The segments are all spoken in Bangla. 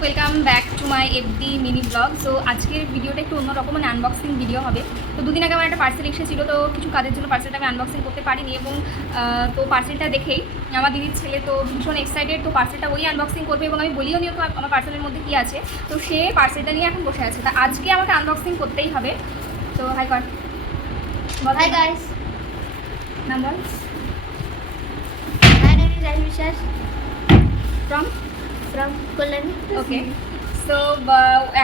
Welcome back to my FD mini blog. So আজকের ভিডিওটা একটু অন্যরকম, মানে আনবক্সিং ভিডিও হবে। তো দুদিন আগে আমার একটা পার্সেল এসেছিলো, তো কিছু কাজের জন্য পার্সেলটা আমি আনবক্সিং করতে পারিনি। এবং তো পার্সেলটা দেখেই আমার দিদির ছেলে তো ভীষণ এক্সাইটেড, তো পার্সেলটা ওই আনবক্সিং করবে এবং আমি বলিও নিও তো আমার পার্সেলের মধ্যে কী আছে। তো সে পার্সেলটা নিয়ে এখন বসে আছে, তা আজকে আমাকে আনবক্সিং করতেই হবে। তো হাই কর, Hi guys, number my name is Ayu Vishas from from Kolani. Okay. So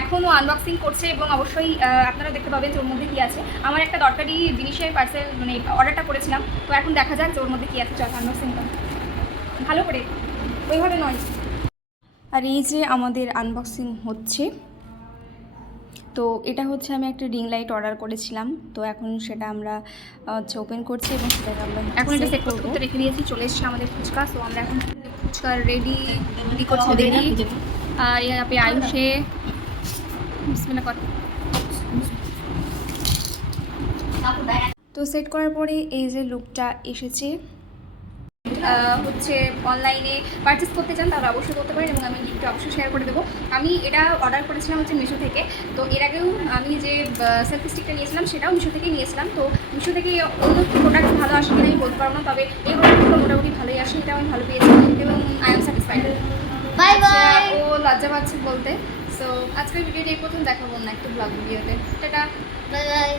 এখনও আনবক্সিং করছে এবং অবশ্যই আপনারা দেখতে পাবেন যে ওর মধ্যে কী আছে। আমার একটা দরকারি জিনিসের আমি পার্সেল মানে অর্ডারটা করেছিলাম, তো এখন দেখা যাক যে ওর মধ্যে কী আছে। চল আনবক্সিং কর ভালো করে, ওইভাবে নয়। আর এই যে আমাদের আনবক্সিং হচ্ছে, তো এটা হচ্ছে আমি একটা রিং লাইট অর্ডার করেছিলাম, তো এখন সেটা আমরা হচ্ছে ওপেন করছি এবং সেটাকে আমরা এখন এটা সেট করতে করতে রেখে দিয়েছি। চলে এসছে আমাদের ফুচকা, সো আমরা এখন ফুচকা রেডি করছি দেখি। আর यहाँ पे आयुष है, বিসমিল্লাহ কর। তো সেট করার পরে এই যে লুকটা এসেছে। হচ্ছে অনলাইনে পারচেস করতে চান তাহলে অবশ্যই করতে পারেন এবং আমি লিঙ্কটা অবশ্যই শেয়ার করে দেবো। আমি এটা অর্ডার করেছিলাম হচ্ছে মিশো থেকে। তো এর আগেও আমি যে সেলফি স্টিকটা নিয়েছিলাম সেটাও মিশো থেকেই নিয়েছিলাম। তো মিশো থেকে অন্য প্রোডাক্ট ভালো আসে কিনা আমি বলতে পারবো না, তবে এই প্রোডাক্টগুলো মোটামুটি ভালোই আসে, এটা আমি ভালো পেয়েছি এবং I am satisfied. Bye bye. ও লজ্জা পাচ্ছে বলতে। সো আজকের ভিডিওটা এই প্রথম দেখাবো না, একটু ব্লগ ভিডিওতে। Tata Bye bye.